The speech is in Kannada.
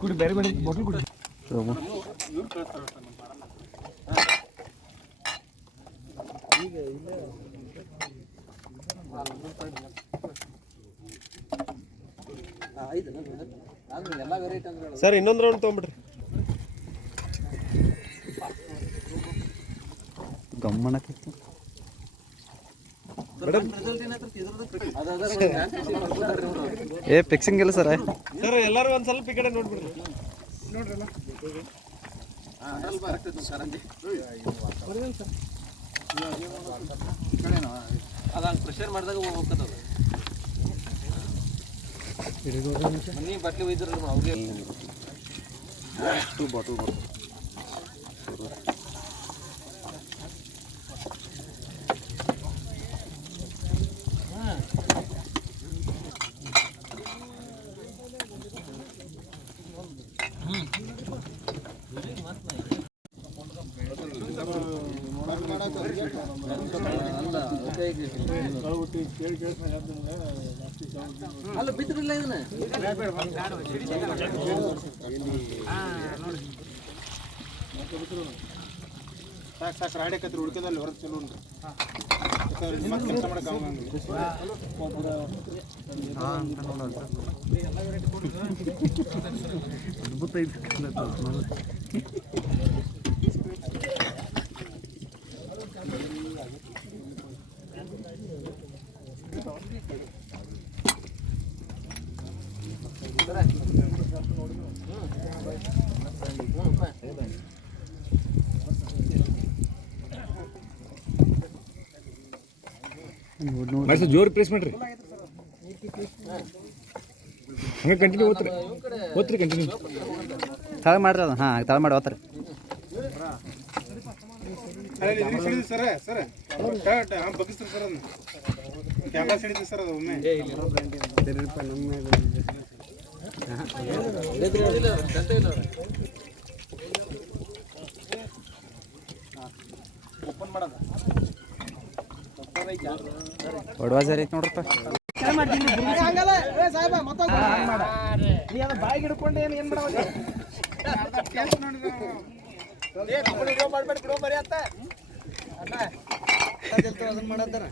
ಕುಡಿ ಬೇರೆ ಬೇರೆ ಬಾಟಲ್ ಕುಡಿ. ಸರ್ ಇನ್ನೊಂದು ರೌಂಡ್ ತೊಗೊಂಬಿಡ್ರಿ. ಗಮ್ಮನಕ್ಕೆ ಏ ಫಿಕ್ಸಿಂಗ್ ಇಲ್ಲ ಸರ್. ಸರ್ ಎಲ್ಲರೂ ಒಂದು ಸ್ವಲ್ಪ ಈ ಕಡೆ ನೋಡ್ಬಿಡ್ರಿ. ನೋಡ್ರಲ್ಲ ಅದಂಗೆ ಪ್ರೆಷರ್ ಮಾಡಿದಾಗ ಹೋಗ್ತದ. ಮನೆ ಬಾಟ್ಲಿ ಒಯ್ದ್ರಲ್ಲ ಅವ್ರಿಗೆ ಅಷ್ಟು ಬಾಟಲ್ ಬರ್ತದೆ. ಅಲ್ಲ ಬಿದ್ರಿಲ್ಲ ಇದನ್ನ ಸಾಕು ಸಾಕು ರಾಡಕತ್ರಿ ಹುಡ್ಕದಲ್ಲಿ ಹೊರಗೆ ಚಲೋ ಉಂಟು ಮತ್ತೆ ಕೆಲಸ ಮಾಡಕ್ಕೆ ಅದ್ಭುತ ಐತಿ. ಜೋರು ಪ್ರೆಸ್ ಮಾಡ್ರಿ. ಹಂಗೆ ಕಂಟಿನ್ಯೂ ಓದ್ರಿ ಕಂಟಿನ್ಯೂ ತಳ ಮಾಡ್ರಿ ಅದು. ಹಾಂ ತಳ ಮಾಡಿ ಓದ್ತಾರೆ. ಸರ್ ಸರ್ ಬಗ್ಗಿಸ್ತಾರೆ ಸರ್ ಅದನ್ನ ಕ್ಯಾಮ್ರಾ ಸಿಡಿದ್ರಿ ಸರ್ ಅದು ಒಮ್ಮೆ ಓಪನ್ ಮಾಡೋದು ಒಡ್ವಾಜ್ ಐತಿ ನೋಡ್ರಪ್ಪ. ಬಾಯಿಗೆ ಹಿಡ್ಕೊಂಡು ಏನು ಮಾಡಬೇಡ ಬರೀ ಅತ್ತ ಅದನ್ನ ಮಾಡತ್ತಾರ